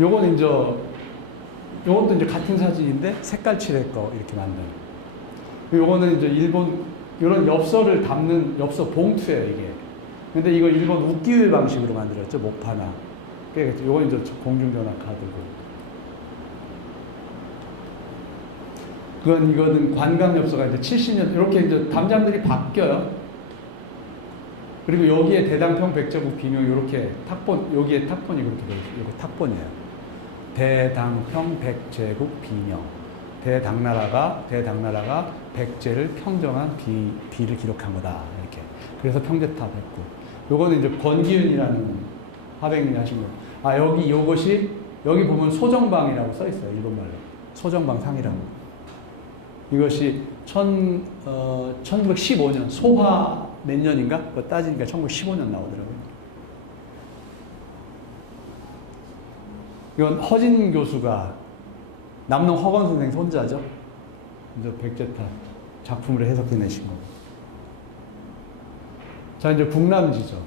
요거는 이제 요것도 이제 같은 사진인데 색깔 칠할 거 이렇게 만든. 요거는 이제 일본 이런 엽서를 담는 엽서 봉투예요 이게. 근데 이거 일본 우키우에 방식으로 만들었죠 모파나. 그러니까 요건 이제 공중전화 카드고. 이거는 관광 엽서가 이제 70년 이렇게 이제 담장들이 바뀌어요. 그리고 여기에 대당평 백제국 비명 이렇게 탁본 여기에 탁본이 그렇게 되어 있어요. 이거 탁본이에요. 대당평 백제국 비명. 대당나라가 백제를 평정한 비를 기록한 거다 이렇게. 그래서 평제탑 했고. 요거는 이제 권기윤이라는 화백님이 하신 거. 아 여기 요것이 여기 보면 소정방이라고 써 있어요 일본말로. 소정방 상이라고. 이것이 1915년 소화 몇 년인가? 그거 따지니까 1915년 나오더라고요. 이건 허진 교수가 남농 허건 선생 손자죠. 이제 백제탑 작품으로 해석해내신 거고. 자 이제 국남지죠.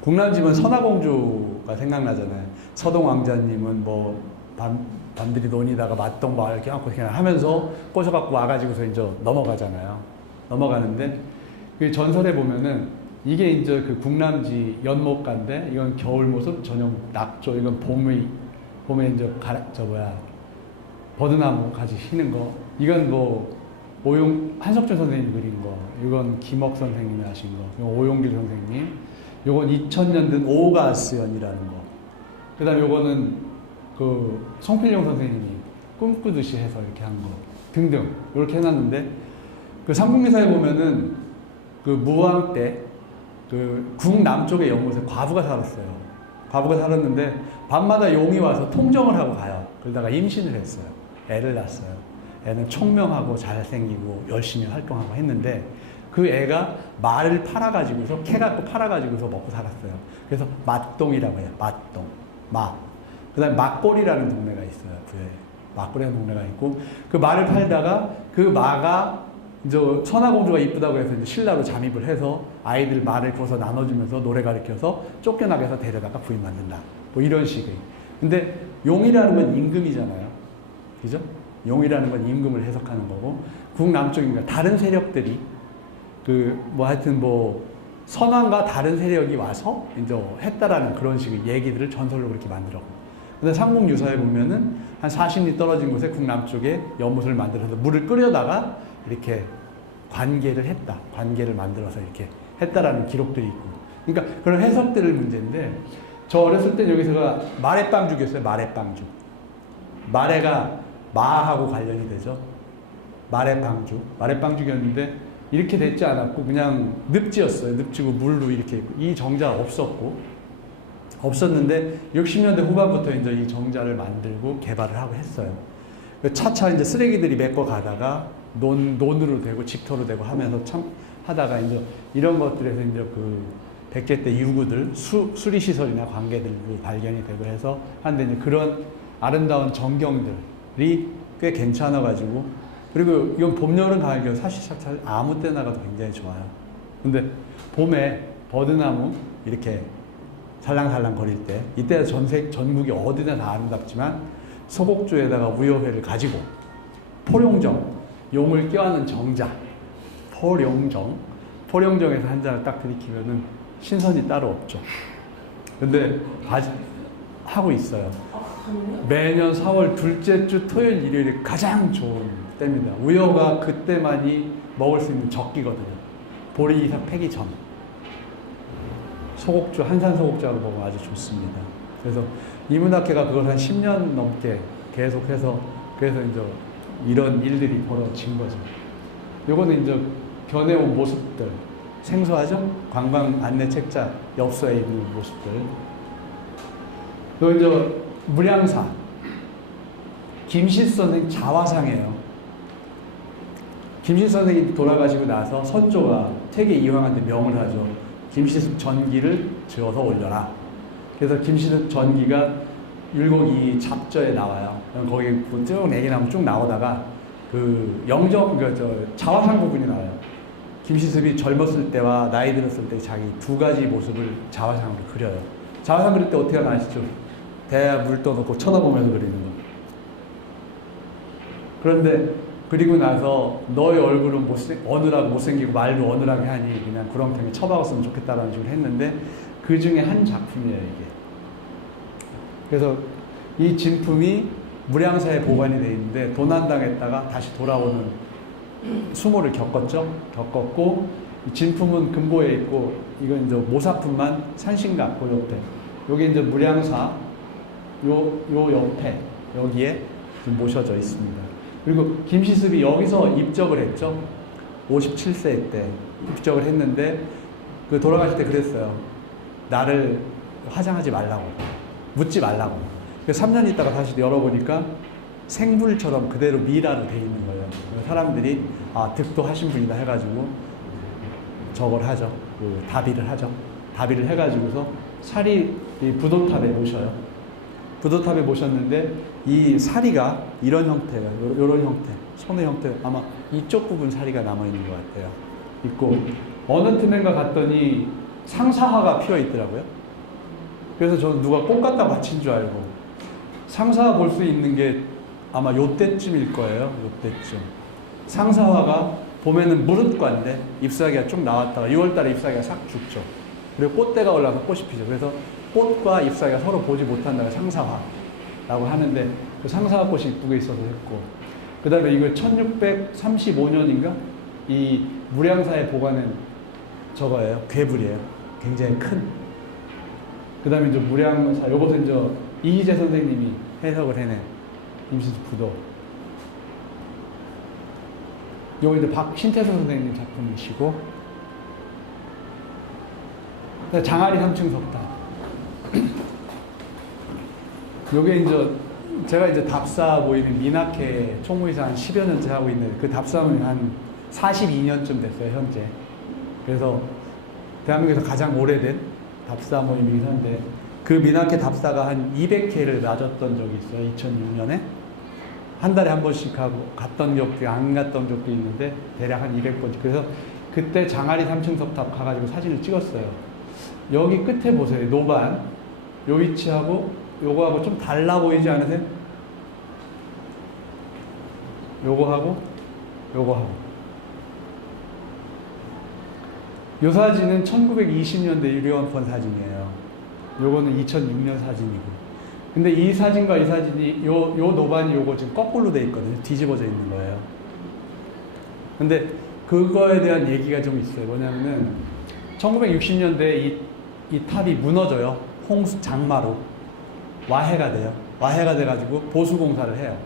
국남지면 선화공주가 생각나잖아요. 서동왕자님은 뭐 밤들이 논이다가 맞동 막 이렇게 하고 그냥 하면서 꼬셔갖고 와가지고서 이제 넘어가잖아요. 넘어가는데 그 전설에 보면은 이게 이제 그 국남지 연못가인데 이건 겨울 모습 전용 낙조 이건 봄에 이제 버드나무 가지 휘는 거 이건 뭐 한석준 선생님이 그린 거 이건 김옥 선생님이 하신 거 이건 오용길 선생님 요건 2000년 된 오가스연이라는 거 그 다음에 요거는 그 송필용 선생님이 꿈꾸듯이 해서 이렇게 한 거 등등 이렇게 해놨는데 그 삼국미사에 보면은 그 무왕 때 그 국남쪽의 연못에 과부가 살았어요. 과부가 살았는데 밤마다 용이 와서 통정을 하고 가요. 그러다가 임신을 했어요. 애를 낳았어요. 애는 총명하고 잘생기고 열심히 활동하고 했는데 그 애가 말을 팔아가지고서 캐갖고 팔아가지고서 먹고 살았어요. 그래서 맛동이라고 해요. 맛동. 그 다음에 막골이라는 동네가 있어요. 부여에. 막골이라는 동네가 있고 그 말을 팔다가 그 마가 이제 선화공주가 이쁘다고 해서 이제 신라로 잠입을 해서 아이들 말을 구워서 나눠주면서 노래 가르쳐서 쫓겨나게 해서 데려다가 부인 만든다. 뭐 이런 식의. 근데 용이라는 건 임금이잖아요. 그죠? 용이라는 건 임금을 해석하는 거고 국남쪽인가 다른 세력들이 하여튼 선왕과 다른 세력이 와서 이제 했다라는 그런 식의 얘기들을 전설로 그렇게 만들었고. 근데 삼국유사에 보면은 한 40리 떨어진 곳에 국남쪽에 연못을 만들어서 물을 끓여다가 이렇게 관계를 만들어서 이렇게 했다라는 기록들이 있고. 그러니까 그런 해석들을 문제인데 저 어렸을 때 여기서가 마랫방죽이었어요. 마랫방죽. 마래가 마하고 관련이 되죠. 마랫방죽이었는데 이렇게 됐지 않았고 그냥 늪지였어요. 늪지고 물로 이렇게 이 정자 없었는데 60년대 후반부터 이제 이 정자를 만들고 개발을 하고 했어요. 차차 이제 쓰레기들이 메꿔 가다가 논으로 되고 집터로 되고 하면서 참 하다가 이제 이런 것들에서 이제 그 백제 때 유구들 수리시설이나 관계들도 발견이 되고 해서 한데 이제 그런 아름다운 전경들이 꽤 괜찮아가지고 그리고 이건 봄, 여름, 가을, 사실 아무 때 나가도 굉장히 좋아요. 근데 봄에 버드나무 이렇게 살랑살랑 거릴 때 이때 전국이 어디나 다 아름답지만 소곡주에다가 우여회를 가지고 포룡정, 용을 껴안은 정자, 포룡정에서 한 잔을 딱 들이키면은 신선이 따로 없죠. 근데 하고 있어요. 매년 4월 둘째 주 토요일, 일요일이 가장 좋은 때입니다. 우여가 그때만이 먹을 수 있는 적기거든요. 보리 이삭 패기 전. 소곡주, 한산 소곡주하고 먹으면 아주 좋습니다. 그래서 이문학회가 그걸 한 10년 넘게 계속해서 그래서 이제 이런 일들이 벌어진 거죠. 요거는 이제 변해온 모습들. 생소하죠? 관광 안내 책자 엽서에 있는 모습들. 또 이제 무량사. 김실 선생 자화상이에요. 김실 선생이 돌아가시고 나서 선조가 태계 이황한테 명을 하죠. 김시습 전기를 지어서 올려라. 그래서 김시습 전기가 율곡이 잡저에 나와요. 거기 쭉 내기 나면 쭉 나오다가 자화상 부분이 나와요. 김시습이 젊었을 때와 나이 들었을 때 자기 두 가지 모습을 자화상으로 그려요. 자화상 그릴 때 어떻게 하나 아시죠? 대야 물 떠놓고 쳐다보면서 그리는 거. 그런데 그리고 나서 너의 얼굴은 어눌하고 못생기고 말도 어눌하게 하니 그냥 구렁텅이 쳐박았으면 좋겠다라는 식으로 했는데 그 중에 한 작품이에요, 이게. 그래서 이 진품이 무량사에 보관이 돼 있는데 도난당했다가 다시 돌아오는 수모를 겪었고 이 진품은 금고에 있고 이건 이제 모사품만 산신각 그 옆에 여기 이제 무량사 요 옆에 여기에 지금 모셔져 있습니다. 그리고 김시습이 여기서 입적을 했죠. 57세 때 입적을 했는데 그 돌아가실 때 그랬어요. 나를 화장하지 말라고, 묻지 말라고. 그래서 3년 있다가 다시 열어보니까 생물처럼 그대로 미라로 돼 있는 거예요. 사람들이 아 득도하신 분이다 해가지고 저걸 하죠. 그 다비를 하죠. 다비를 해가지고서 사리 부도탑에 모셔요. 부도탑에 모셨는데 이 사리가 이런 형태예요. 이런 형태, 손의 형태. 아마 이쪽 부분 사리가 남아있는 것 같아요. 있고 어느 틈엔가 갔더니 상사화가 피어 있더라고요. 그래서 저는 누가 꼭 갖다 바친 줄 알고 상사화 볼 수 있는 게 아마 요때쯤일 거예요. 요때쯤. 상사화가 봄에는 무릇과인데 잎사귀가 쭉 나왔다가 6월달에 잎사귀가 싹 죽죠. 그리고 꽃대가 올라서 꽃이 피죠. 그래서 꽃과 잎사귀가 서로 보지 못한다고 상사화라고 하는데 그 상사화 꽃이 이쁘게 있어서 했고 그 다음에 이걸 1635년인가 이 무량사에 보관한 저거예요. 괴물이에요. 굉장히 큰. 그 다음에 이제 무량사 요것은 이제 이희재 선생님이 해석을 해낸 임시수 부도. 요거 이제 신태수 선생님 작품이시고 장아리 3층 석탑. 요게 이제 제가 이제 답사 모임인 민학회 총무이사 한 10여 년째 하고 있는데 그 답사는 한 42년쯤 됐어요, 현재. 그래서 대한민국에서 가장 오래된 답사 모임이긴 한데 그 민학회 답사가 한 200회를 맞았던 적이 있어요, 2006년에. 한 달에 한 번씩 하고 갔던 적도 안 갔던 적도 있는데 대략 한 200번. 그래서 그때 장아리 3층 석탑 가가지고 사진을 찍었어요. 여기 끝에 보세요. 노반. 요 위치하고 요거하고 좀 달라 보이지 않으세요? 요거하고 요거하고. 요 사진은 1920년대 유료원폰 사진이에요. 요거는 2006년 사진이고. 근데 이 사진과 이 사진이 요 노반이 요거 지금 거꾸로 돼 있거든요. 뒤집어져 있는 거예요. 근데 그거에 대한 얘기가 좀 있어요. 뭐냐면은 1960년대에 이 탑이 무너져요. 홍수 장마로 와해가 돼요. 와해가 돼가지고 보수공사를 해요.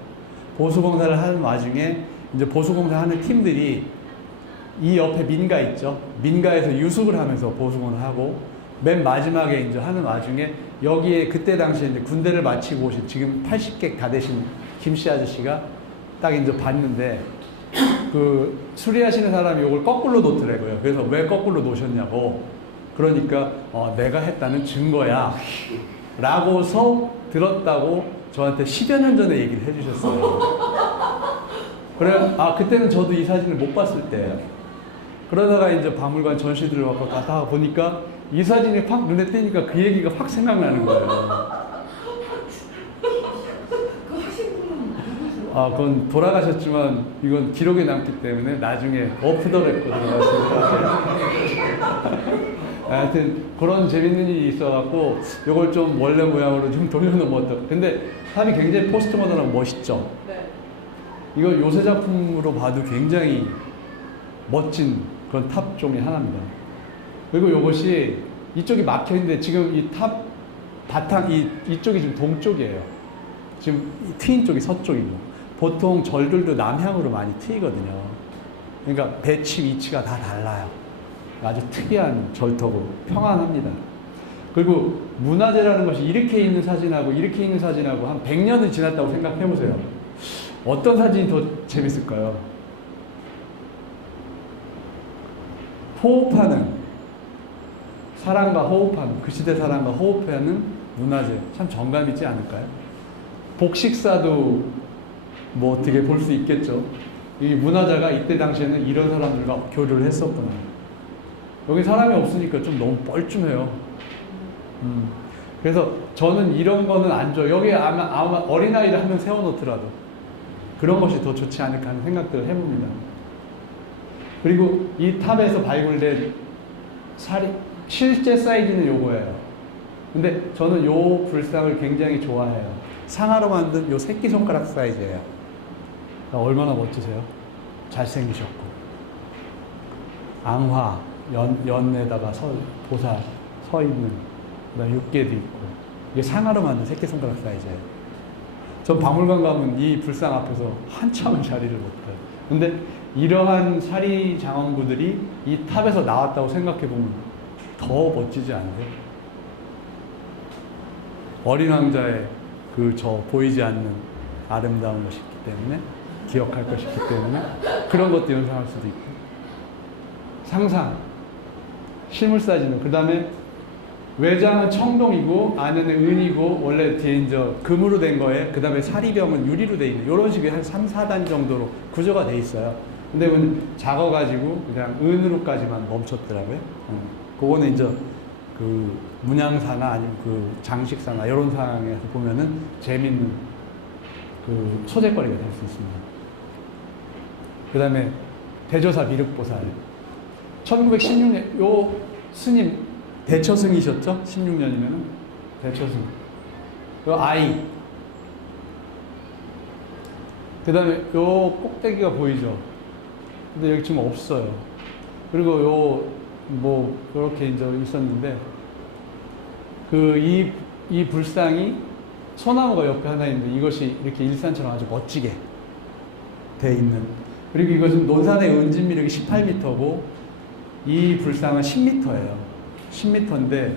보수공사를 하는 와중에 이제 보수공사 하는 팀들이 이 옆에 민가 있죠. 민가에서 유숙을 하면서 보수공사를 하고 맨 마지막에 이제 하는 와중에 여기에 그때 당시에 이제 군대를 마치고 오신 지금 80개 다 되신 김씨 아저씨가 딱 이제 봤는데 그 수리하시는 사람이 이걸 거꾸로 놓더라고요. 그래서 왜 거꾸로 놓으셨냐고. 그러니까 내가 했다는 증거야 라고서 들었다고 저한테 10여 년 전에 얘기를 해주셨어요. 그래, 그때는 저도 이 사진을 못 봤을 때예요. 그러다가 이제 박물관 전시들을 갖고 갔다 보니까 이 사진이 확 눈에 띄니까 그 얘기가 확 생각나는 거예요. 그 하신 분은 누구세요? 그건 돌아가셨지만 이건 기록에 남기 때문에 나중에 오프 더 레코드로 말씀드릴게요. 하여튼 그런 재밌는 일이 있어갖고 이걸 좀 원래 모양으로 좀 돌려놓으면 근데 탑이 굉장히 포스트 모던하고 멋있죠? 네. 이거 요새 작품으로 봐도 굉장히 멋진 그런 탑 중에 하나입니다. 그리고 이것이 이쪽이 막혀있는데 지금 이 탑 바탕 이쪽이 지금 동쪽이에요. 지금 트인 쪽이 서쪽이고 보통 절들도 남향으로 많이 트이거든요. 그러니까 배치 위치가 다 달라요. 아주 특이한 절터고 평안합니다. 그리고 문화재라는 것이 이렇게 있는 사진하고 이렇게 있는 사진하고 한 100년은 지났다고 생각해 보세요. 어떤 사진이 더 재밌을까요? 호흡하는 사랑과 호흡하는 그 시대 사랑과 호흡하는 문화재 참 정감 있지 않을까요? 복식사도 뭐 어떻게 볼 수 있겠죠. 이 문화자가 이때 당시에는 이런 사람들과 교류를 했었구나. 여기 사람이 없으니까 좀 너무 뻘쭘해요. 그래서 저는 이런 거는 안 좋아요. 여기 아마 어린아이를 한 명 세워놓더라도 그런 것이 더 좋지 않을까 하는 생각들을 해봅니다. 그리고 이 탑에서 발굴된 실제 사이즈는 요거예요. 근데 저는 요 불상을 굉장히 좋아해요. 상하로 만든 요 새끼손가락 사이즈예요. 얼마나 멋지세요? 잘생기셨고 앙화 연에다가 보살 서 있는 그다음 육개도 있고 이게 상하로 만든 새끼손가락 사이즈예요. 전 박물관 가면 이 불상 앞에서 한참을 자리를 못해요. 근데 이러한 사리 장엄구들이 이 탑에서 나왔다고 생각해 보면 더 멋지지 않으세요? 어린 왕자의 그 저 보이지 않는 아름다운 것이 있기 때문에 기억할 것이 있기 때문에 그런 것도 연상할 수도 있고 상상 실물 사진은 그 다음에 외장은 청동이고 안에는 은이고 원래 뒤에 이제 금으로 된 거에 그 다음에 사리병은 유리로 돼 있는 이런 식의 한 3, 4단 정도로 구조가 돼 있어요. 근데 작아가지고 그냥 은으로까지만 멈췄더라고요. 그거는 이제 그 문양사나 아니면 그 장식사나 이런 상황에서 보면은 재밌는 그 소재거리가 될 수 있습니다. 그 다음에 대조사 미륵보살 1916년 요 스님 대처승이셨죠? 16년이면은 대처승 요 아이 그 다음에 요 꼭대기가 보이죠? 근데 여기 지금 없어요. 그리고 요 뭐 이렇게 이제 있었는데 이 불상이 소나무가 옆에 하나 있는데 이것이 이렇게 일산처럼 아주 멋지게 돼 있는 그리고 이것은 논산의 은진미력이 18m고 이 불상은 10m예요. 10m인데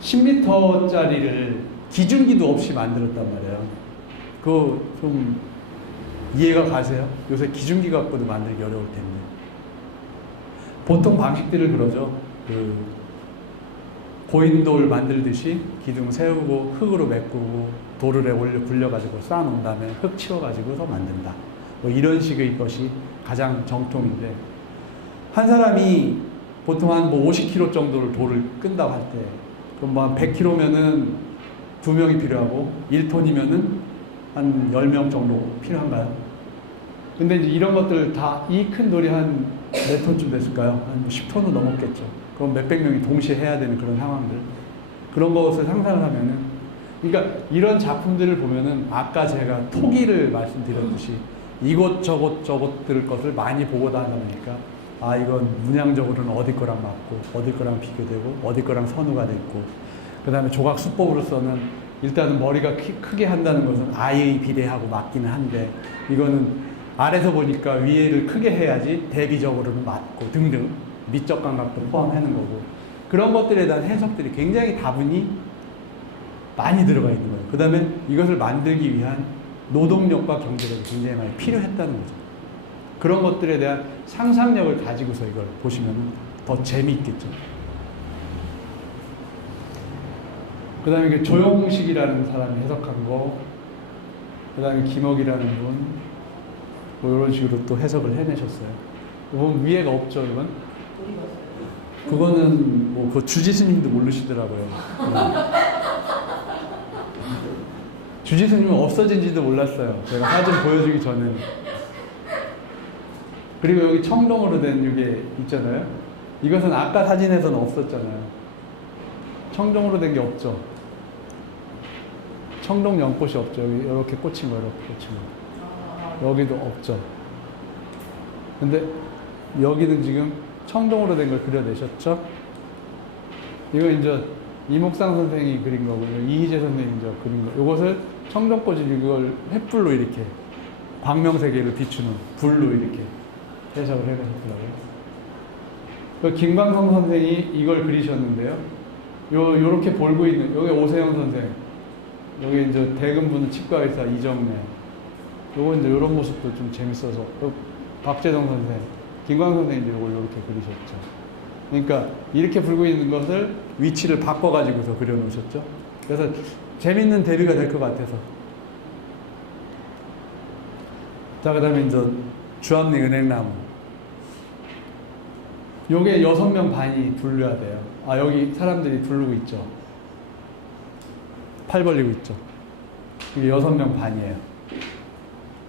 10m짜리를 기준기도 없이 만들었단 말이에요. 그거 좀 이해가 가세요? 요새 기준기 갖고도 만들기 어려울 텐데. 보통 방식들을 그러죠. 그 고인돌 만들듯이 기둥 세우고 흙으로 메꾸고 돌을 굴려가지고 쌓아놓은 다음에 흙 치워가지고서 만든다. 뭐 이런 식의 것이 가장 정통인데 한 사람이 보통 한 뭐 50kg 정도를 돌을 끈다고 할 때 그럼 뭐 한 100kg면은 2명이 필요하고 1톤이면은 한 10명 정도 필요한가요? 근데 이제 이런 것들 다 이 큰 돌이 한 몇 톤쯤 됐을까요? 한 10톤은 넘었겠죠. 그럼 몇백 명이 동시에 해야 되는 그런 상황들. 그런 것을 상상을 하면은 그러니까 이런 작품들을 보면은 아까 제가 토기를 말씀드렸듯이 이곳저곳 저곳들 것을 많이 보고 다니다 보니까 아 이건 문양적으로는 어디 거랑 맞고 어디 거랑 비교되고 어디 거랑 선후가 됐고 그 다음에 조각 수법으로서는 일단은 머리가 크게 한다는 것은 아이의 비례하고 맞기는 한데 이거는 아래서 보니까 위에를 크게 해야지 대비적으로는 맞고 등등 미적 감각도 포함하는 거고 그런 것들에 대한 해석들이 굉장히 다분히 많이 들어가 있는 거예요. 그 다음에 이것을 만들기 위한 노동력과 경제력이 굉장히 많이 필요했다는 거죠. 그런 것들에 대한 상상력을 가지고서 이걸 보시면 더 재미있겠죠. 그 다음에 조용식이라는 사람이 해석한 거, 그 다음에 김옥이라는 분, 뭐 이런 식으로 또 해석을 해내셨어요. 이건 위에가 없죠, 이건? 그거는 뭐 그 주지스님도 모르시더라고요. 주지스님은 없어진지도 몰랐어요. 제가 사진 보여주기 전에는. 그리고 여기 청동으로 된 이게 있잖아요. 이것은 아까 사진에서는 없었잖아요. 청동으로 된 게 없죠. 청동 연꽃이 없죠. 여기 이렇게 꽂힌 거, 이렇게 꽂힌 거. 여기도 없죠. 근데 여기는 지금 청동으로 된 걸 그려내셨죠? 이거 이제 이목상 선생이 그린 거고요. 이희재 선생이 이제 그린 거. 이것을 청동꽃을 이걸 횃불로 이렇게 광명세계를 비추는 불로 이렇게 해석을 해내셨더라고요. 그 김광성 선생이 이걸 그리셨는데요. 요렇게 볼고 있는, 여기 오세영 선생, 여기 이제 대금부는 치과의사 이정래, 요거 이제 요런 모습도 좀 재밌어서, 박재동 선생, 김광성 선생이 이제 요걸 요렇게 그리셨죠. 그러니까 이렇게 불고 있는 것을 위치를 바꿔가지고서 그려놓으셨죠. 그래서 재밌는 대비가 될 것 같아서. 자, 그 다음에 이제 주암리 은행나무. 요게 6명 반이 둘러야 돼요. 아, 여기 사람들이 두르고 있죠. 팔 벌리고 있죠. 이게 6명 반이에요.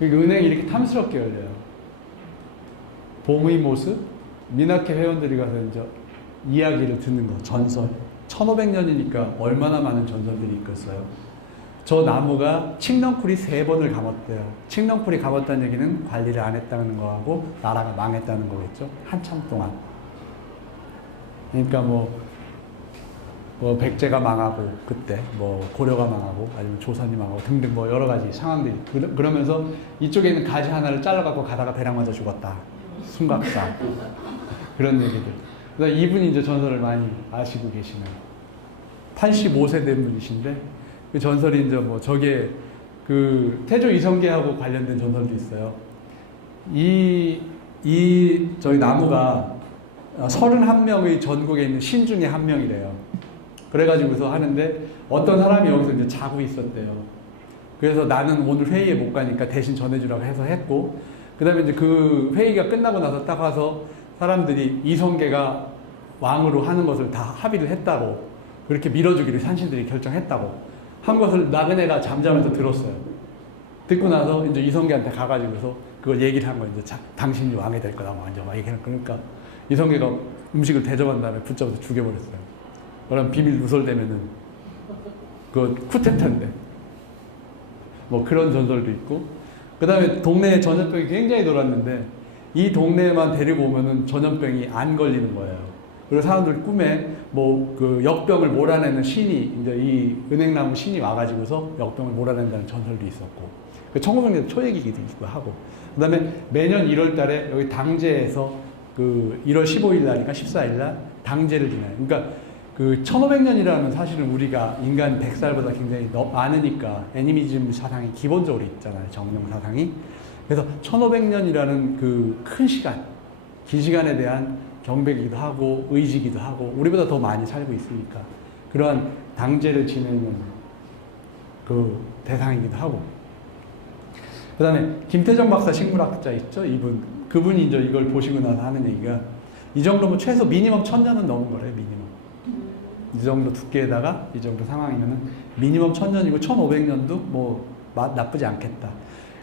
은행이 이렇게 탐스럽게 열려요. 봄의 모습, 미나케 회원들이 가서 이제 이야기를 듣는 거, 전설. 1500년이니까 얼마나 많은 전설들이 있겠어요. 저 나무가 칡넝쿨이 3번을 감았대요. 칡넝쿨이 감았다는 얘기는 관리를 안 했다는 거하고 나라가 망했다는 거겠죠. 한참 동안. 그러니까 뭐 백제가 망하고 그때 뭐 고려가 망하고 아니면 조선이 망하고 등등 뭐 여러 가지 상황들이 그러면서 이쪽에 있는 가지 하나를 잘라갖고 가다가 배랑 맞아 죽었다. 순각사. 그런 얘기들. 그래서 이분이 이제 전설을 많이 아시고 계시는 85세 된 분이신데 그 전설이 이제 뭐 저게 그 태조 이성계하고 관련된 전설도 있어요. 저희 나무가 31명의 전국에 있는 신 중에 한 명이래요. 그래가지고서 하는데 어떤 사람이 여기서 이제 자고 있었대요. 그래서 나는 오늘 회의에 못 가니까 대신 전해주라고 해서 했고, 그 다음에 이제 그 회의가 끝나고 나서 딱 와서 사람들이 이성계가 왕으로 하는 것을 다 합의를 했다고, 그렇게 밀어주기를 산신들이 결정했다고 한 것을 나그네가 잠자면서 들었어요. 듣고 나서 이제 이성계한테 가가지고서 그걸 얘기를 한 거예요. 이제 당신이 왕이 될 거다. 막 얘기를. 그러니까 이성계가 음식을 대접한 다음에 붙잡아서 죽여버렸어요. 그럼 비밀 누설되면은 그 쿠데타인데 뭐 그런 전설도 있고, 그 다음에 동네에 전염병이 굉장히 돌았는데 이 동네에만 데리고 오면은 전염병이 안 걸리는 거예요. 그래서 사람들 꿈에 뭐 그 역병을 몰아내는 신이 이제 이 은행나무 신이 와가지고서 역병을 몰아낸다는 전설도 있었고, 그 1900년대 초 얘기기도 있고 하고, 그 다음에 매년 1월달에 여기 당제에서 그 1월 15일 날이니까 14일 날 당제를 지나요. 그러니까 그 1500년이라면 사실은 우리가 인간 100살보다 굉장히 많으니까 애니미즘 사상이 기본적으로 있잖아요. 정령 사상이. 그래서 1500년이라는 그 큰 시간, 긴 시간에 대한 경배기도 하고 의지기도 하고 우리보다 더 많이 살고 있으니까 그러한 당제를 지내는 그 대상이기도 하고, 그 다음에 김태정 박사 식물학자 있죠? 그분이 이제 이걸 보시고 나서 하는 얘기가 이 정도면 최소 미니멈 1000년은 넘은 거래요. 미니멈. 이 정도 두께에다가 이 정도 상황이면은 미니멈 1000년이고 1500년도 뭐 나쁘지 않겠다.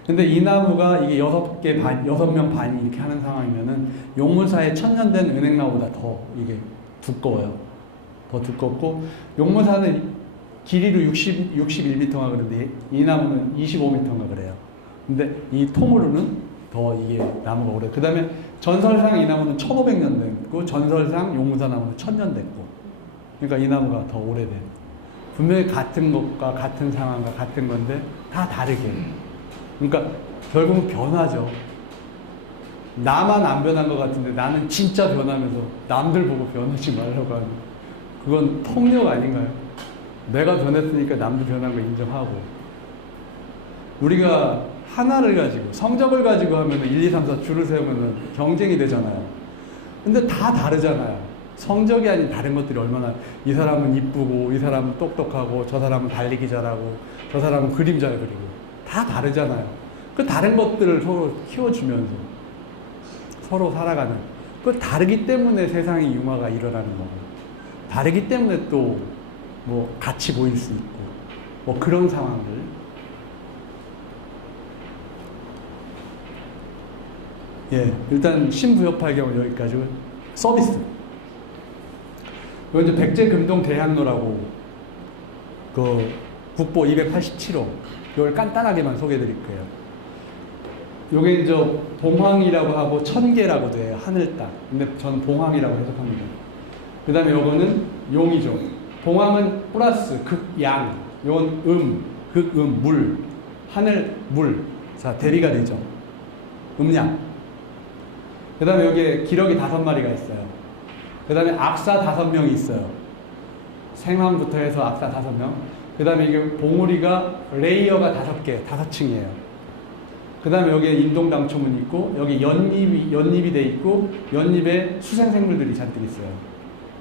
근데 이 나무가 이게 6명 반이 이렇게 하는 상황이면은 용문사의 1000년 된 은행나무보다 더 이게 두꺼워요. 더 두껍고, 용문사는 길이로 61m가 그런데 이 나무는 25m가 그래요. 근데 이 통으로는 더 이게 나무가 오래. 그 다음에 전설상 이 나무는 1500년 됐고, 전설상 용문사 나무는 1000년 됐고, 그러니까 이 나무가 더 오래된. 분명히 같은 것과 같은 상황과 같은 건데 다 다르게. 그러니까 결국은 변하죠. 나만 안 변한 것 같은데 나는 진짜 변하면서 남들 보고 변하지 말라고 하는, 그건 폭력 아닌가요? 내가 변했으니까 남들 변한 거 인정하고. 우리가 하나를 가지고 성적을 가지고 하면 1, 2, 3, 4 줄을 세우면 경쟁이 되잖아요. 근데 다 다르잖아요. 성적이 아닌 다른 것들이 얼마나, 이 사람은 이쁘고 이 사람은 똑똑하고 저 사람은 달리기 잘하고 저 사람은 그림 잘 그리고 다 다르잖아요. 그 다른 것들을 서로 키워주면서 서로 살아가는, 그 다르기 때문에 세상의 융화가 일어나는 거고, 다르기 때문에 또 뭐 같이 보일 수 있고 뭐 그런 상황들. 예, 일단 신부협팔경은 여기까지. 서비스. 이건 이제 백제금동 대학로라고 그 국보 287호, 이걸 간단하게만 소개해 드릴 거예요. 요게 이제 봉황이라고 하고 천계라고도 해요. 하늘 땅. 근데 저는 봉황이라고 해석합니다. 그 다음에 요거는 용이죠. 봉황은 플러스 극양, 요건 극음, 물, 하늘, 물. 자, 대비가 되죠. 음양. 그 다음에 여기에 기러기 5마리가 있어요. 그 다음에 악사 5명이 있어요. 생황부터 해서 악사 5명. 그 다음에 이게 봉우리가 레이어가 5개, 5층이에요. 그 다음에 여기에 인동당초문이 있고, 여기 연잎이 돼 있고, 연잎에 수생생물들이 잔뜩 있어요.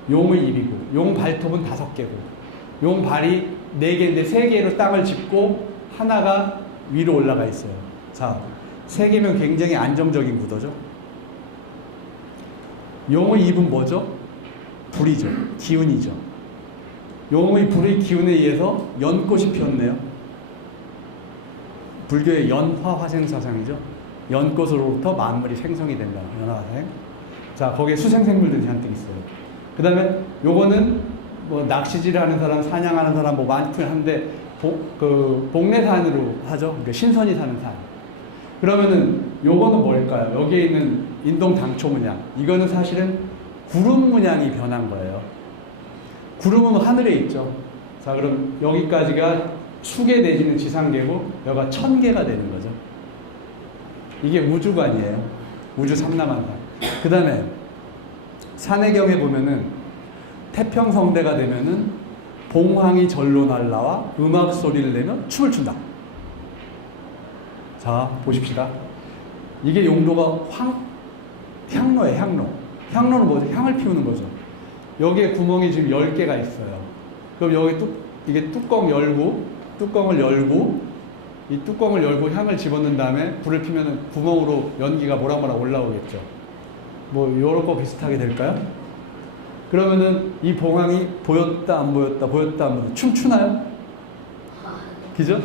용의 입이고, 용 발톱은 5개고, 용 발이 4개인데 3개로 땅을 짚고 하나가 위로 올라가 있어요. 자, 3개면 굉장히 안정적인 구도죠. 용의 입은 뭐죠? 불이죠. 기운이죠. 용의 불의 기운에 의해서 연꽃이 피었네요. 불교의 연화화생 사상이죠. 연꽃으로부터 만물이 생성이 된다. 연화화생. 자, 거기에 수생생물들이 잔뜩 있어요. 그 다음에 요거는 뭐 낚시질 하는 사람, 사냥하는 사람 뭐 많긴 한데 복례산으로 하죠. 그러니까 신선이 사는 산. 그러면은 요거는 뭘까요? 여기에 있는 인동 당초 문양. 이거는 사실은 구름 문양이 변한 거예요. 구름은 하늘에 있죠. 자, 그럼 여기까지가 수계 내지는 지상계고 여기가 천계가 되는 거죠. 이게 우주관이에요. 우주 삼라만상. 그 다음에 산해경에 보면은 태평성대가 되면은 봉황이 절로 날라와 음악 소리를 내며 춤을 춘다. 자, 보십시다. 이게 용도가 향로예요, 향로. 향로는 뭐죠? 향을 피우는 거죠. 여기에 구멍이 지금 10개가 있어요. 그럼 여기 이게 뚜껑을 열고, 이 뚜껑을 열고 향을 집어넣은 다음에 불을 피면은 구멍으로 연기가 모락모락 올라오겠죠. 뭐, 요런 거 비슷하게 될까요? 그러면은 이 봉황이 보였다, 안 보였다, 보였다, 안 보였다. 춤추나요? 그죠?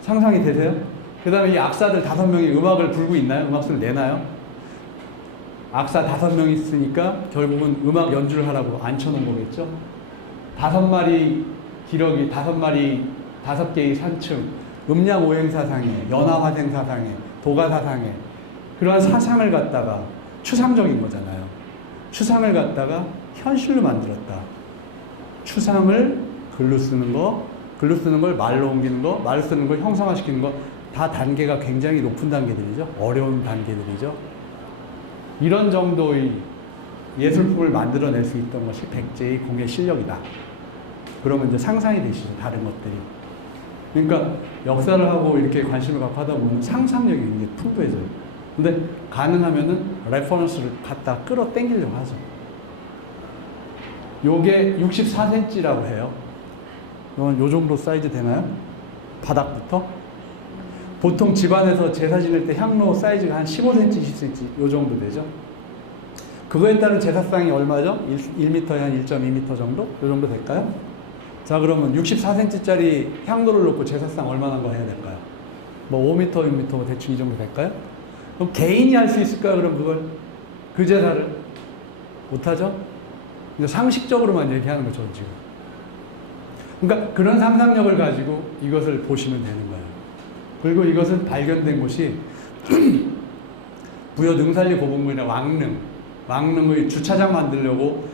상상이 되세요? 그 다음에 이 악사들 5명이 음악을 불고 있나요? 음악소리를 내나요? 악사 5명이 있으니까 결국은 음악 연주를 하라고 앉혀놓은 거겠죠? 5마리 기러기, 5개의 산층, 음양오행 사상에, 연화화생 사상에, 도가 사상에, 그러한 사상을 갖다가 추상적인 거잖아요. 추상을 갖다가 현실로 만들었다. 추상을 글로 쓰는 거, 글로 쓰는 걸 말로 옮기는 거, 말로 쓰는 걸 형상화시키는 거, 다 단계가 굉장히 높은 단계들이죠. 어려운 단계들이죠. 이런 정도의 예술품을 만들어낼 수 있던 것이 백제의 공예 실력이다. 그러면 이제 상상이 되시죠. 다른 것들이. 그러니까 역사를 하고 이렇게 관심을 갖고 하다 보면 상상력이 굉장히 풍부해져요. 근데 가능하면은 레퍼런스를 갖다 끌어당기려고 하죠. 요게 64cm라고 해요. 이건 요 정도 사이즈 되나요? 바닥부터? 보통 집안에서 제사 지낼 때 향로 사이즈가 한 15cm, 20cm 요 정도 되죠. 그거에 따른 제사상이 얼마죠? 1m에 한 1.2m 정도? 요 정도 될까요? 자, 그러면 64cm짜리 향로를 놓고 제사상 얼마나 거 해야 될까요? 뭐 5m, 6m 뭐 대충 이 정도 될까요? 그럼 개인이 할 수 있을까요? 그럼 그걸? 그 제사를? 못하죠? 이제 상식적으로만 얘기하는 거죠, 지금. 그러니까 그런 상상력을 가지고 이것을 보시면 되는 거예요. 그리고 이것은 발견된 곳이 부여 능살리 고분군이나 왕릉의 주차장 만들려고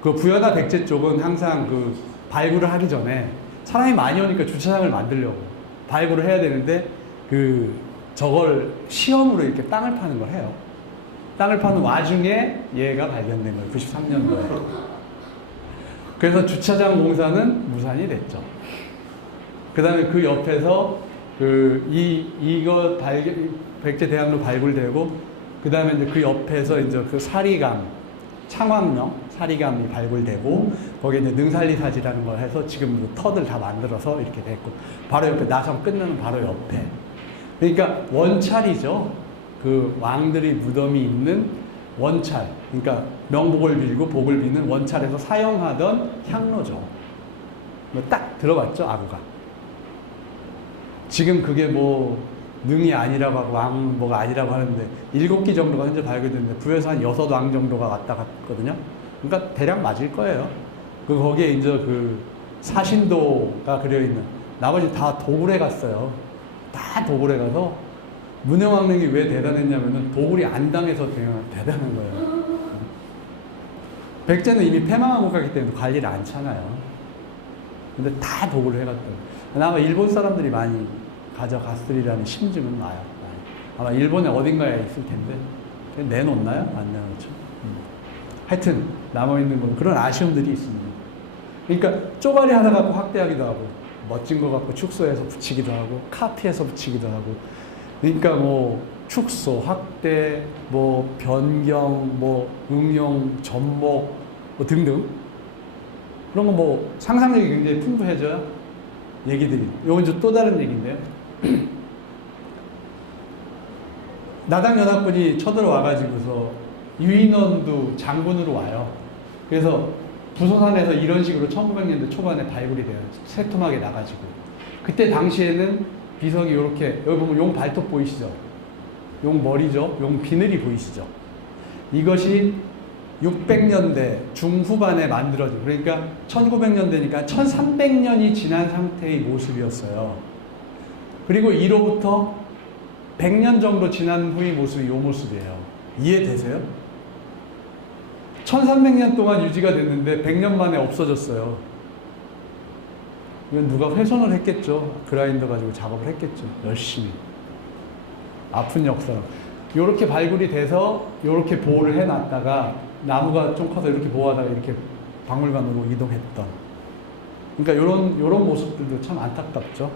그 부여나 백제 쪽은 항상 그 발굴을 하기 전에 사람이 많이 오니까 주차장을 만들려고 발굴을 해야 되는데 저걸 시험으로 이렇게 땅을 파는 걸 해요. 땅을 파는 와중에 얘가 발견된 거예요. 93년도에. 그래서 주차장 공사는 무산이 됐죠. 그 다음에 그 옆에서 백제 대학로 발굴되고, 그 다음에 이제 그 옆에서 이제 그 사리감, 창왕령 사리감이 발굴되고, 거기에 이제 능살리사지라는 걸 해서 지금 터들 다 만들어서 이렇게 됐고, 바로 옆에 나성 끝나는 바로 옆에. 그러니까 원찰이죠. 그 왕들의 무덤이 있는 원찰. 그러니까 명복을 빌고 복을 비는 원찰에서 사용하던 향로죠. 뭐 딱 들어봤죠, 아구가. 지금 그게 뭐 능이 아니라고 하고 왕 뭐가 아니라고 하는데 7기 정도가 현재 발견됐는데 부여에서 한 6왕 정도가 왔다 갔거든요. 그러니까 대략 맞을 거예요. 거기에 이제 그 사신도가 그려있는, 나머지 다 도굴에 갔어요. 다 도굴에 가서 문해왕릉이 왜 대단했냐면은 도굴이 안 당해서 대단한 거예요. 백제는 이미 패망하고 가기 때문에 관리를 안 차나요. 근데 다 도굴을 해갔더라고요. 아마 일본 사람들이 많이 가져갔으리라는 심증은 나요. 아마 일본에 어딘가에 있을 텐데 내놓나요? 안 내놓죠. 하여튼 남아있는 건 그런 아쉬움들이 있습니다. 그러니까 쪼가리 하나 갖고 확대하기도 하고, 멋진 거 갖고 축소해서 붙이기도 하고, 카피해서 붙이기도 하고. 그러니까 뭐 축소, 확대, 뭐 변경, 뭐 응용, 접목 뭐 등등 그런 거 뭐 상상력이 굉장히 풍부해져야 얘기들이. 요건 이제 또 다른 얘기인데요. 나당연합군이 쳐들어와가지고서 유인원도 장군으로 와요. 그래서 부서산에서 이런 식으로 1900년대 초반에 발굴이 돼요. 새토막에 나가지고. 그때 당시에는 비석이 이렇게, 여기 보면 용 발톱 보이시죠? 용 머리죠? 용 비늘이 보이시죠? 이것이 600년대 중후반에 만들어진, 그러니까 1900년대니까 1300년이 지난 상태의 모습이었어요. 그리고 이로부터 100년 정도 지난 후의 모습이 이 모습이에요. 이해되세요? 1300년 동안 유지가 됐는데 100년 만에 없어졌어요. 이건 누가 훼손을 했겠죠. 그라인더 가지고 작업을 했겠죠. 열심히. 아픈 역사로. 이렇게 발굴이 돼서 이렇게 보호를 해놨다가 나무가 좀 커서 이렇게 보호하다가 이렇게 박물관으로 이동했던. 그러니까 이런 모습들도 참 안타깝죠.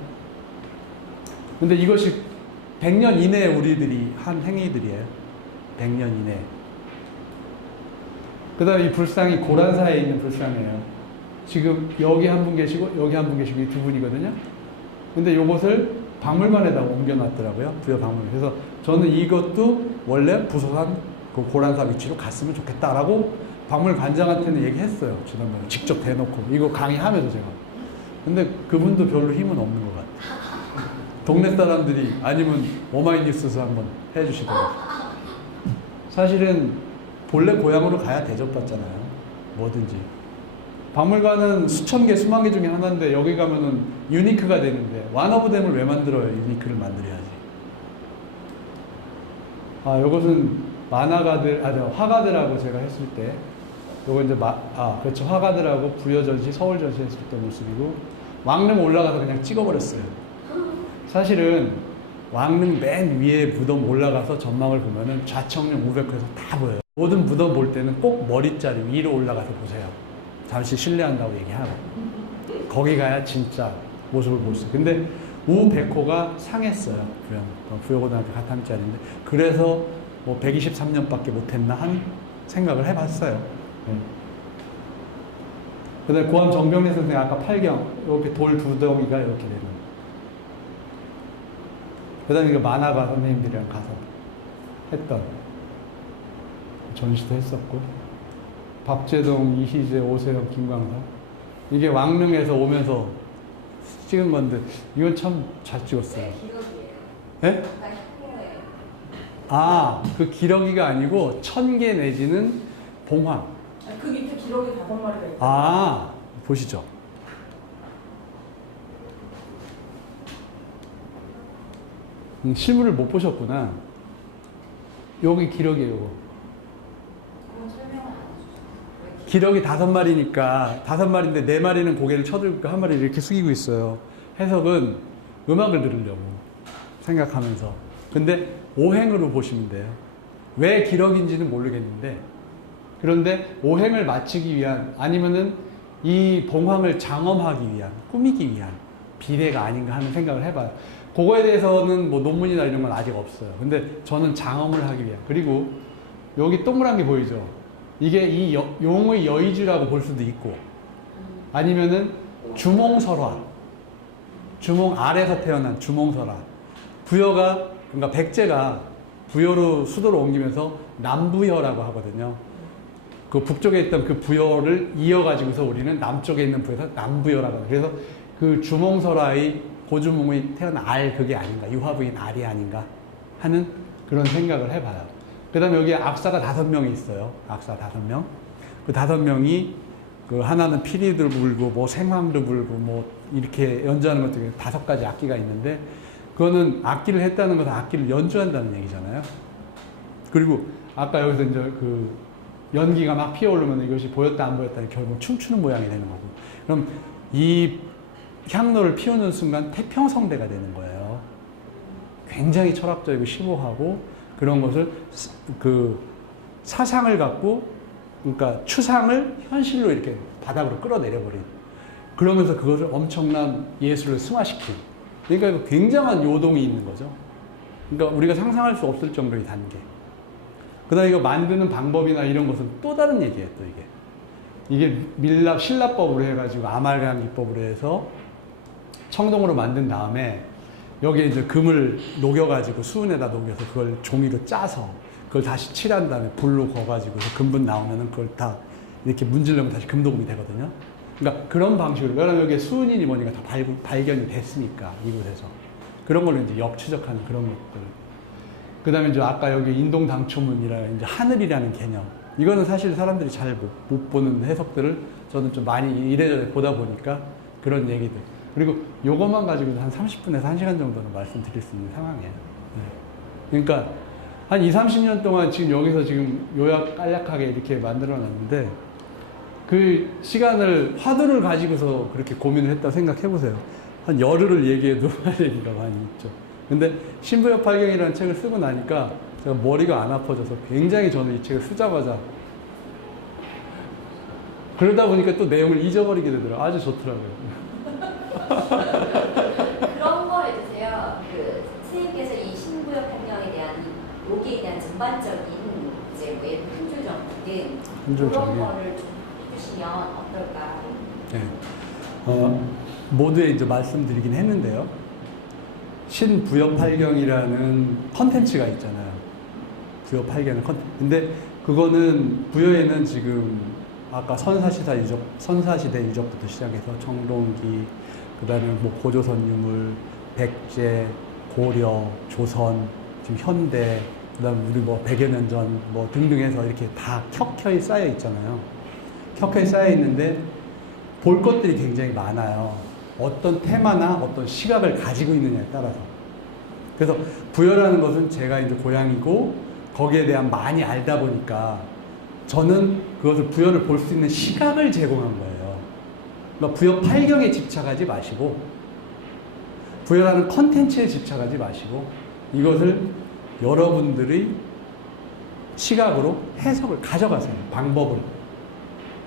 근데 이것이 100년 이내에 우리들이 한 행위들이에요. 100년 이내에. 그 다음에 이 불상이 고란사에 있는 불상이에요. 지금 여기 한 분 계시고 여기 한 분 계시고 이 두 분이거든요. 근데 요것을 박물관에다가 옮겨놨더라고요. 부여 박물관. 그래서 저는 이것도 원래 부서산 그 고란사 위치로 갔으면 좋겠다라고 박물관장한테는 얘기했어요. 지난번에 직접 대놓고. 이거 강의하면서 제가. 근데 그분도 별로 힘은 없는 것 같아요. 동네 사람들이 아니면 오마이뉴스에서 한번 해주시더라고요. 사실은 본래 고향으로 가야 대접받잖아요. 뭐든지. 박물관은 수천 개, 수만 개 중에 하나인데 여기 가면은 유니크가 되는데 완어부댐을 왜 만들어요? 유니크를 만들어야지. 요것은 만화가들, 화가들하고 제가 했을 때 요거 이제 그렇죠. 화가들하고 부여전시, 서울전시 했을 때 모습이고 왕릉 올라가서 그냥 찍어버렸어요. 사실은 왕릉 맨 위에 무덤 올라가서 전망을 보면은 좌청룡 우백호에서 다 보여요. 모든 무덤 볼 때는 꼭 머리자리 위로 올라가서 보세요. 잠시 실례한다고 얘기하고. 거기 가야 진짜 모습을 볼 수 있어요. 근데 우백호가 상했어요. 부여고등학교 가탐자리인데. 그래서 뭐 123년밖에 못했나 한 생각을 해봤어요. 네. 그 다음에 고암 정병래 선생님 아까 팔경 이렇게 돌 두 덩이가 이렇게 되는. 그 다음에 만화가 선생님들이랑 가서 했던 전시도 했었고 박재동, 이희재, 오세영, 김광석 이게 왕릉에서 오면서 찍은 건데 이건 참 잘 찍었어요. 네? 그 기러기가 아니고 천개 내지는 봉황. 그 밑에 기러기 5마리가 있어요. 보시죠. 실물을 못 보셨구나. 여기 기러기예요. 그건 설명을 안 해주셨어요. 기러기 5마리니까 5마리인데 4마리는 고개를 쳐들고 한 마리를 이렇게 숙이고 있어요. 해석은 음악을 들으려고 생각하면서. 근데 오행으로 보시면 돼요. 왜 기러기인지는 모르겠는데 그런데 오행을 마치기 위한 아니면은 이 봉황을 장엄하기 위한 꾸미기 위한 비례가 아닌가 하는 생각을 해봐요. 그거에 대해서는 뭐 논문이나 이런 건 아직 없어요. 근데 저는 장엄을 하기 위한. 그리고 여기 동그란 게 보이죠? 이게 이 용의 여의주라고 볼 수도 있고 아니면은 주몽설화. 주몽 아래서 태어난 주몽설화. 부여가 그러니까 백제가 부여로 수도를 옮기면서 남부여라고 하거든요. 그 북쪽에 있던 그 부여를 이어가지고서 우리는 남쪽에 있는 부여에서 남부여라고 해요. 그래서 그 주몽설화의 고주몽이 태어난 알 그게 아닌가, 유화부인 알이 아닌가 하는 그런 생각을 해봐요. 그 다음에 여기에 악사가 5명이 있어요. 악사 5명. 그 5명이 그 하나는 피리도 불고 뭐 생황도 불고 뭐 이렇게 연주하는 것도 5가지 악기가 있는데 그거는 악기를 했다는 것은 악기를 연주한다는 얘기잖아요. 그리고 아까 여기서 이제 그 연기가 막 피어오르면 이것이 보였다 안 보였다 결국 춤추는 모양이 되는 거고. 그럼 이 향로를 피우는 순간 태평성대가 되는 거예요. 굉장히 철학적이고 심오하고 그런 것을 그 사상을 갖고 그러니까 추상을 현실로 이렇게 바닥으로 끌어내려버린 그러면서 그것을 엄청난 예술을 승화시킨 그러니까 굉장한 요동이 있는 거죠. 그러니까 우리가 상상할 수 없을 정도의 단계. 그 다음에 이거 만드는 방법이나 이런 것은 또 다른 얘기예요. 또 이게 밀랍, 신랍법으로 해가지고 아말감 기법으로 해서 청동으로 만든 다음에 여기에 이제 금을 녹여가지고 수은에다 녹여서 그걸 종이로 짜서 그걸 다시 칠한 다음에 불로 구워가지고 금분 나오면은 그걸 다 이렇게 문지르면 다시 금도금이 되거든요. 그러니까 그런 방식으로, 왜냐하면 여기에 수은이니 뭐니가 다 발견이 됐으니까, 이곳에서. 그런 걸로 이제 역추적하는 그런 것들. 그 다음에 이제 아까 여기 인동당초문이라 이제 하늘이라는 개념. 이거는 사실 사람들이 잘 못 보는 해석들을 저는 좀 많이 이래저래 보다 보니까 그런 얘기들. 그리고 요것만 가지고도 한 30분에서 1시간 정도는 말씀드릴 수 있는 상황이에요. 네. 그러니까 한 20, 30년 동안 지금 여기서 지금 요약 간략하게 이렇게 만들어 놨는데 그 시간을 화두를 가지고서 그렇게 고민을 했다고 생각해 보세요. 한 열흘을 얘기해도 할 얘기가 많이 있죠. 근데 신부역 팔경이라는 책을 쓰고 나니까 제가 머리가 안 아파져서 굉장히 저는 이 책을 쓰자마자 그러다 보니까 또 내용을 잊어버리게 되더라고요. 아주 좋더라고요. 그런 거 해주세요. 그 선생님께서 이 신부역 판명에 대한 이 여기에 대한 전반적인 이제 뭐 예를 한 줄 정도든 그런 거를 좀 해주시면 어떨까? 네. 모두에 이제 말씀드리긴 했는데요. 신부역 팔경이라는 컨텐츠가 있잖아요. 부여 팔경은 컨텐츠. 근데 그거는 부여에는 지금 아까 선사시대 유적부터 시작해서 청동기, 그 다음에 뭐 고조선 유물, 백제, 고려, 조선, 지금 현대, 그 다음에 우리 뭐 100여 년 전 뭐 등등 해서 이렇게 다 켜켜이 쌓여 있잖아요. 켜켜이 쌓여 있는데 볼 것들이 굉장히 많아요. 어떤 테마나 어떤 시각을 가지고 있느냐에 따라서. 그래서 부여라는 것은 제가 이제 고향이고 거기에 대한 많이 알다 보니까 저는 그것을 부여를 볼 수 있는 시각을 제공한 거예요. 그러니까 부여 팔경에 집착하지 마시고 부여라는 컨텐츠에 집착하지 마시고 이것을 여러분들의 시각으로 해석을 가져가세요. 방법을.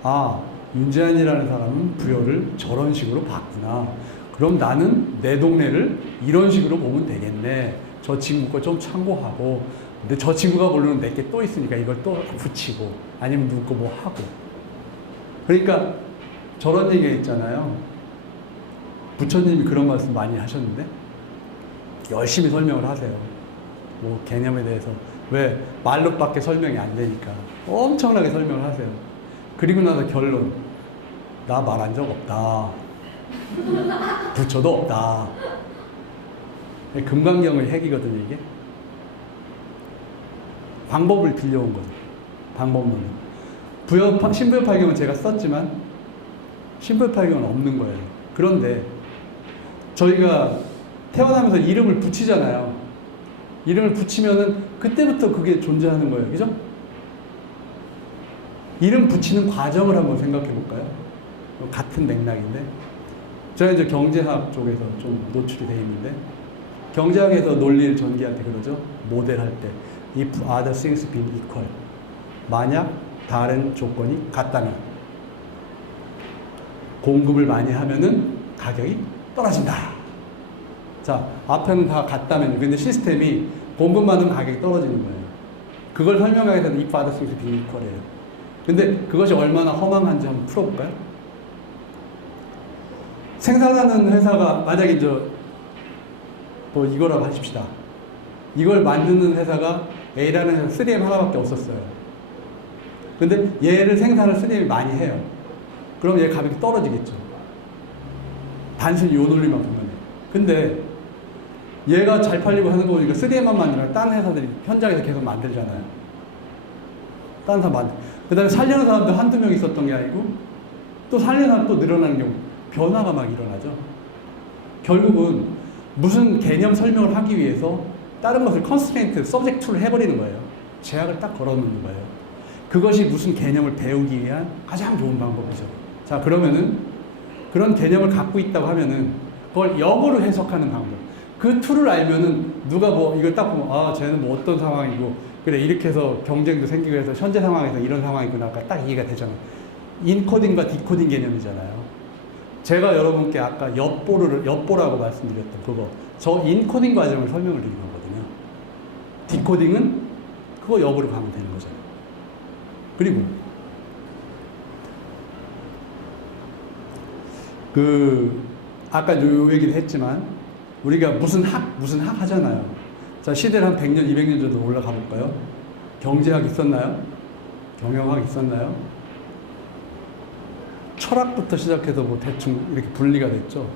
아, 윤재한이라는 사람은 부여를 저런 식으로 봤구나. 그럼 나는 내 동네를 이런 식으로 보면 되겠네. 저 친구 거 좀 참고하고, 근데 저 친구가 모르는 내게 또 있으니까 이걸 또 붙이고, 아니면 누구 거 뭐 하고. 그러니까 저런 얘기가 있잖아요. 부처님이 그런 말씀 많이 하셨는데, 열심히 설명을 하세요. 뭐 개념에 대해서. 왜? 말로밖에 설명이 안 되니까. 엄청나게 설명을 하세요. 그리고 나서 결론. 나 말한 적 없다. 부처도 없다. 금강경의 핵이거든요, 이게. 방법을 빌려온 거죠. 방법론은. 신부여 팔경은 제가 썼지만, 신부여 팔경은 없는 거예요. 그런데, 저희가 태어나면서 이름을 붙이잖아요. 이름을 붙이면은, 그때부터 그게 존재하는 거예요. 그죠? 이름 붙이는 과정을 한번 생각해 볼까요? 같은 맥락인데. 제가 이제 경제학 쪽에서 좀 노출이 돼 있는데, 경제학에서 논리를 전개할 때 그러죠. 모델할 때. If other things being equal. 만약 다른 조건이 같다면. 공급을 많이 하면은 가격이 떨어진다. 자, 앞에는 다 같다면. 근데 시스템이 공급 많으면 가격이 떨어지는 거예요. 그걸 설명하기 위해서는 if other things being equal이에요. 근데 그것이 얼마나 허망한지 한번 풀어볼까요? 생산하는 회사가 만약에 뭐 이거라고 하십시다. 이걸 만드는 회사가 A라는 회사 3M 하나밖에 없었어요. 근데 얘를 생산을 3M이 많이 해요. 그럼 얘 가격이 떨어지겠죠. 단순히 요 논리만 보면. 근데 얘가 잘 팔리고 하는 거 보니까 3M만 만들어요. 다른 회사들이 현장에서 계속 만들잖아요. 다른 사람 만들. 그 다음에 살려는 사람도 한두 명 있었던 게 아니고 또 살려는 사람 또 늘어나는 경우 변화가 막 일어나죠. 결국은 무슨 개념 설명을 하기 위해서 다른 것을 컨스트레인트, 서브젝트를 해버리는 거예요. 제약을 딱 걸어놓는 거예요. 그것이 무슨 개념을 배우기 위한 가장 좋은 방법이죠. 자, 그러면은 그런 개념을 갖고 있다고 하면은 그걸 역으로 해석하는 방법. 그 툴을 알면은 누가 뭐 이걸 딱 보면 아, 쟤는 뭐 어떤 상황이고 그래 이렇게 해서 경쟁도 생기고 해서 현재 상황에서 이런 상황이구나 딱 이해가 되잖아요. 인코딩과 디코딩 개념이잖아요. 제가 여러분께 아까 엿보라고 말씀드렸던 그거 저 인코딩 과정을 설명을 드린 거거든요. 디코딩은 그거 엿으로 가면 되는 거잖아요. 그리고 아까 요 얘기를 했지만 우리가 무슨 학 하잖아요. 자, 시대를 한 100년, 200년 정도 올라가 볼까요? 경제학 있었나요? 경영학 있었나요? 철학부터 시작해서 뭐 대충 이렇게 분리가 됐죠.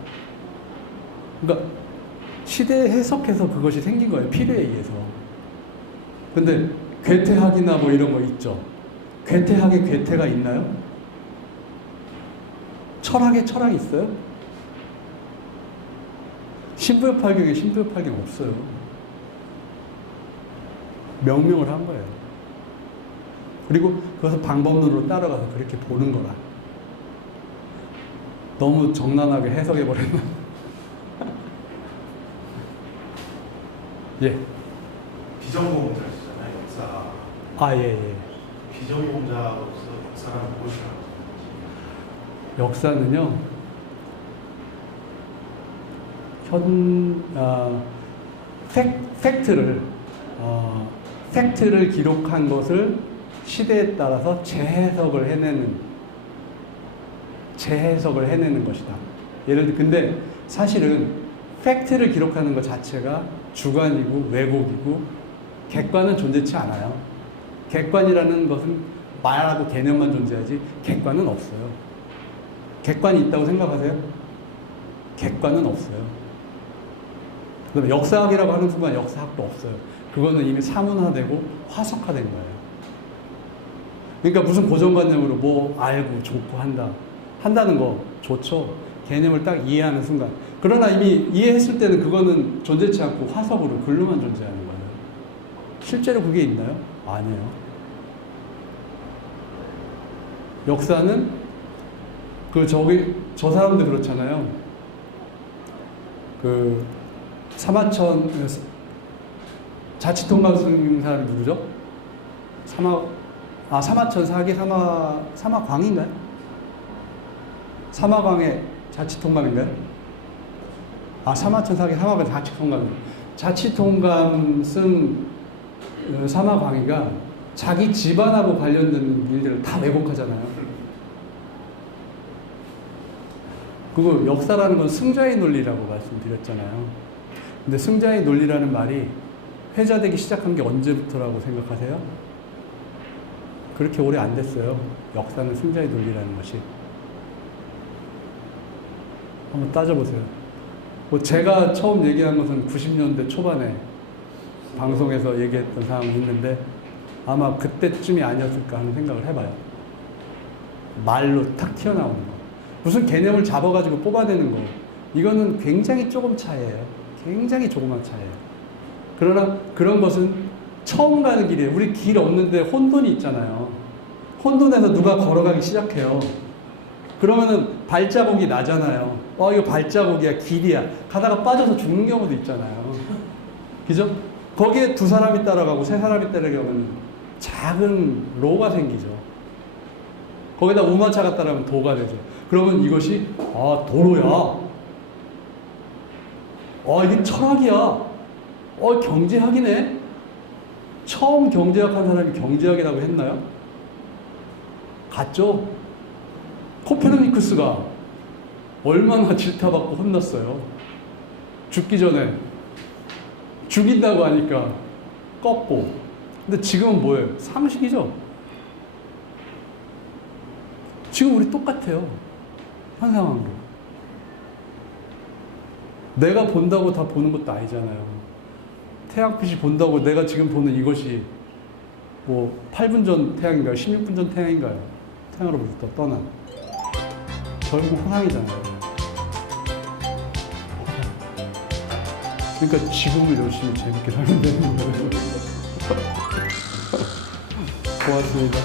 그러니까 시대에 해석해서 그것이 생긴 거예요. 필요에 의해서. 근데 괴테학이나 뭐 이런 거 있죠. 괴테학에 괴테가 있나요? 철학에 철학이 있어요? 신부엽학경에 신부엽학경 없어요. 명명을 한 거예요. 그리고 그것을 방법론으로 따라가서 그렇게 보는 거라. 너무 정난하게 해석해버렸나? 예. 비전공자시잖아요, 역사. 아, 예, 예. 비전공자로서 역사라는 무엇이라고 역사는요, 팩트를 기록한 것을 시대에 따라서 재해석을 해내는 것이다. 예를 들어, 근데 사실은 팩트를 기록하는 것 자체가 주관이고 왜곡이고 객관은 존재치 않아요. 객관이라는 것은 말하고 개념만 존재하지 객관은 없어요. 객관이 있다고 생각하세요? 객관은 없어요. 그다음에 역사학이라고 하는 순간 역사학도 없어요. 그거는 이미 사문화되고 화석화된 거예요. 그러니까 무슨 고정관념으로 뭐 알고 좋고 한다는 거 좋죠. 개념을 딱 이해하는 순간. 그러나 이미 이해했을 때는 그거는 존재치 않고 화석으로 글로만 존재하는 거예요. 실제로 그게 있나요? 아니에요. 역사는 저 사람들 그렇잖아요. 사마천 자치통감 쓴 사람이 누구죠? 사마천 사기 사마광인가요? 사마광의 자치통감인가요? 사마천 사기 사마광 자치통감. 자치통감 쓴 사마광이가 자기 집안하고 관련된 일들을 다 왜곡하잖아요. 그거 역사라는 건 승자의 논리라고 말씀드렸잖아요. 근데 승자의 논리라는 말이 회자되기 시작한 게 언제부터라고 생각하세요? 그렇게 오래 안 됐어요. 역사는 승자의 논리라는 것이. 한번 따져보세요. 제가 처음 얘기한 것은 90년대 초반에 방송에서 얘기했던 사항이 있는데 아마 그때쯤이 아니었을까 하는 생각을 해봐요. 말로 탁 튀어나오는 거. 무슨 개념을 잡아가지고 뽑아내는 거. 이거는 굉장히 조금 차이예요. 굉장히 조그만 차이예요. 그러나 그런 것은 처음 가는 길이에요. 우리 길 없는데 혼돈이 있잖아요. 혼돈에서 누가 걸어가기 시작해요. 그러면은 발자국이 나잖아요. 이거 발자국이야, 길이야. 가다가 빠져서 죽는 경우도 있잖아요. 그죠? 거기에 두 사람이 따라가고 세 사람이 따라가면 작은 로가 생기죠. 거기다 우마차가 따라가면 도가 되죠. 그러면 이것이 도로야. 이게 철학이야. 경제학이네. 처음 경제학 한 사람이 경제학이라고 했나요? 갔죠? 코페르니쿠스가 얼마나 질타받고 혼났어요. 죽기 전에. 죽인다고 하니까 꺾고. 근데 지금은 뭐예요? 상식이죠? 지금 우리 똑같아요. 한 상황으로. 내가 본다고 다 보는 것도 아니잖아요. 태양빛이 본다고 내가 지금 보는 이것이 8분 전 태양인가요? 16분 전 태양인가요? 태양으로부터 떠난. 결국 화상이잖아요. 그러니까 지금을 열심히 재밌게 살면 되는 거예요. 고맙습니다.